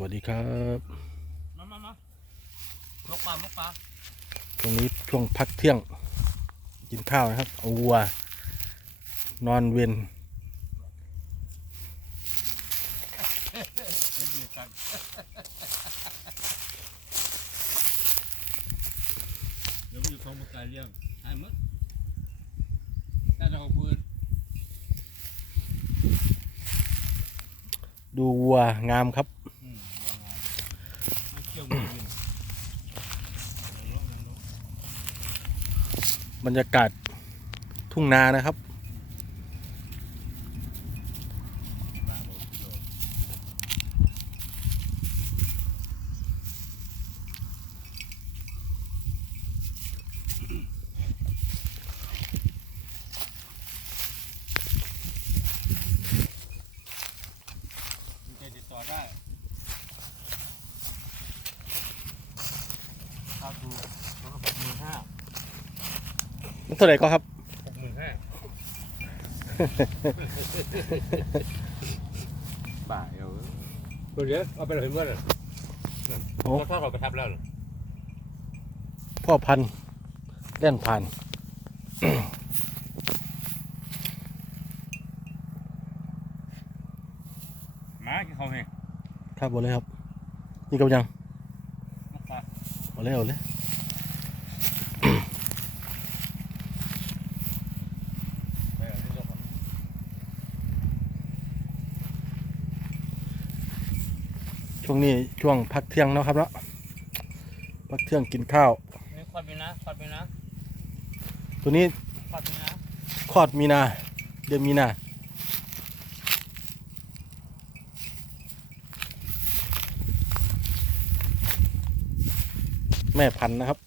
วัสดีครับ มามามาลกปลาลกปลาตรงนี้ช่วงพักเที่ยง กินข้าวนะครับ เอาวัว นอนเวียนเอ็นดีกันเดี๋ยวไปอยู่ของบุกไก่เลี้ยงหายหมดแต่เราปืนดูวัวงามครับ อืมวางงานเอาเกี่ยวมือบินยังลงยังลง บรรยากาศทุ่งนานะครับ บ้าโลกิโลมีใจติดต่อได้ค่าดูแล้วก็หกหมื่นห้า เท่าไหร่ก็ครับหกหมื่นห้าบ่าเอวเดี๋ยวเอาไปเลยเมื่อไหร่โอ้เราทอดเราไปทับแล้วเหรอพ่อพันธุ์เล่นผ่านมากินเขาวเหงครับบอเลยครับนี่กับยังมาปลาบอเลยเอาเลย ไปเอาที่เจ้าของ ช่วงนี้ช่วงพักเที่ยงเนาะครับเนาะพักเที่ยงกินข้าวนี่คอดมีนะคอดมีนะตัวนี้คอดมีนะคลอดมีนาเดือนมีนาแม่พันธุ์นะครับ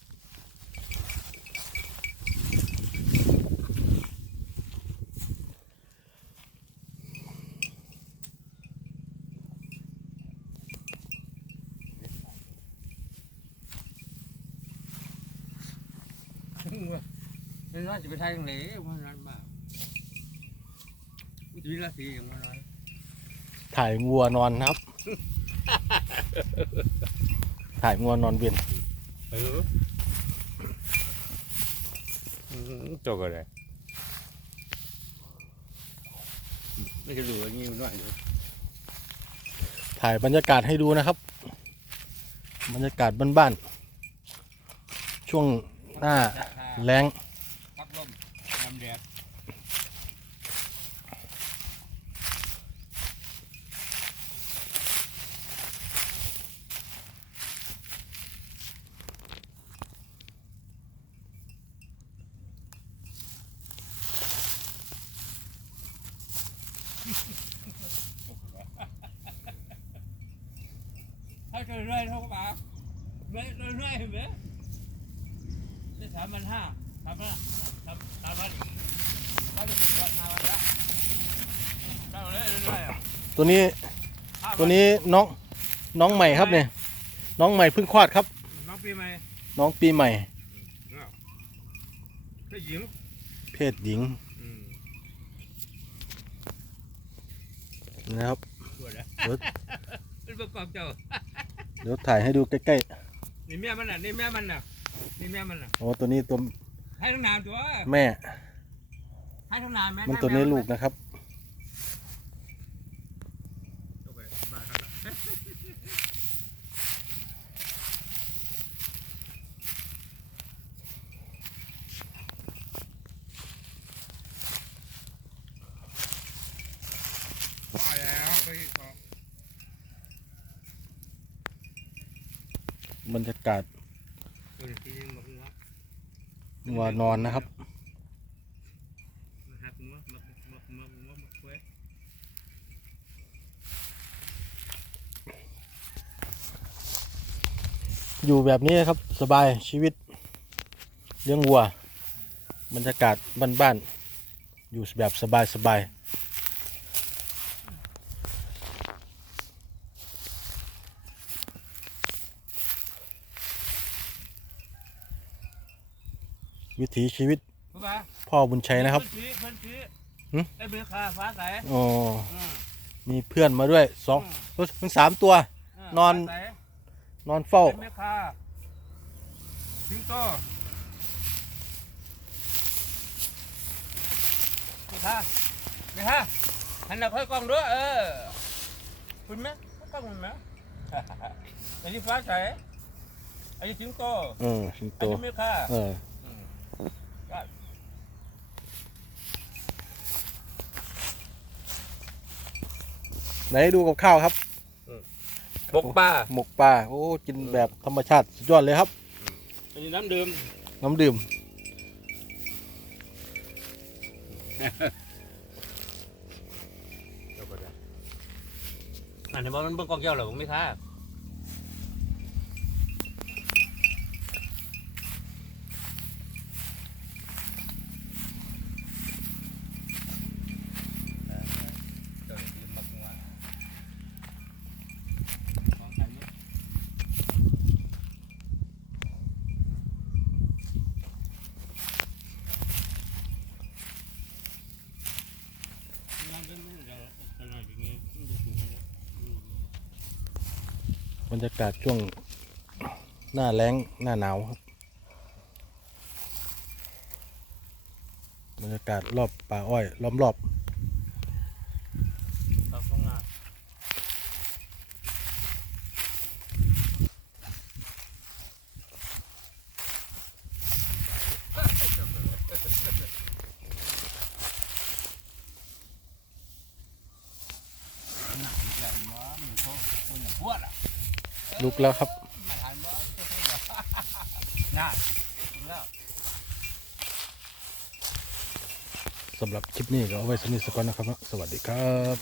นี่น่าจะไปไทยตรงไหนมันนั้นบ้าวิธีละสีอย่างนั้นถ่ายงัวนอนนะครับ ถ่ายงัวนอนเวียนเออจบกันเลยไม่จะดูว่างี้หน่อยอยู่ถ่ายบรรยากาศให้ดูนะครับ บรรยากาศบ้านๆช่วงหน้า แรงพักลมนำแดดถ้าเกิดเรื่อยเท่ากับอะเรื่อยเรื่อยเห็นไหมามพันห้าสามพันสามสามพันได้ไปวันห้าพันละได้มาเรื่อยเรื่อยอะตัวนี้ตัวนี้น้องน้องใหม่ครับเนี่ยน้องใหม่เพิ่งคลอดครับ น้องปีใหม่น้องปีใหม่ก็หญิงเพศหญิงอืมนะครับปวดอะเดี๋ยวเป็นประกอบเจ้าเดี๋ยวถ่ายให้ดูใกล้นี่แม่มันน่ะนี่แม่มันน่ะ นี่แม่มันน่ะๆโอ้ตัวนี้ตัวให้ทั้งนานตัวแม่ ให้ทั้งนานแม่มันตัวนี้ลูกนะครับเอาไปบ้านเขาละพอแล้วไปขอบรรยากาศตั วนี้ที่ยังมาหัวนอนนะครับอยู่แบบนี้นะครับสบายชีวิตเลี้ยงวัว บรรยากาศบ้านๆอยู่แบบสบายๆ วิถีชีวิตเข้ามาพ่อบุญชัยนะครับ เพิ่นชี้เพิ่นชี้หึได้เบือคาฟ้าใสอ๋ออืมมีเพื่อนมาด้วยสองอืมเอ้ยมันสามตัวอ่านอนไหนอนเฝ้า เป็นแม่ค้าสิงโตแม่ค้าแม่ค้าหันหน้าค่อยกล้องด้วยเออคุณไหมกล้องคุณไหม อันนี้ฟ้าใสอันนี้สิงโตเออสิงอัโตนนี้แม่ค้าเออ ก็ ไหนดูกับข้าวครับบกปลาหมกปลาโอ้กินแบบธรรมชาติสุดยอดเลยครับอันนี้น้ำดื่มน้ำดื่มอันนี้บอกมันเบิ่งกองแก้วเหรอผมไม่ค้าน้ำดื่มมันจะจะหน่อยอย่างงี้มันจะสูงนะอืม บรรยากาศช่วงหน้าแล้งหน้าหนาวครับ บรรยากาศรอบป่าอ้อยล้อมรอบครับข้างหน้า ลุกแล้วครับสำหรับคลิปนี้ก็เอาไว้สนิทสักก่อนนะครับ สวัสดีครับ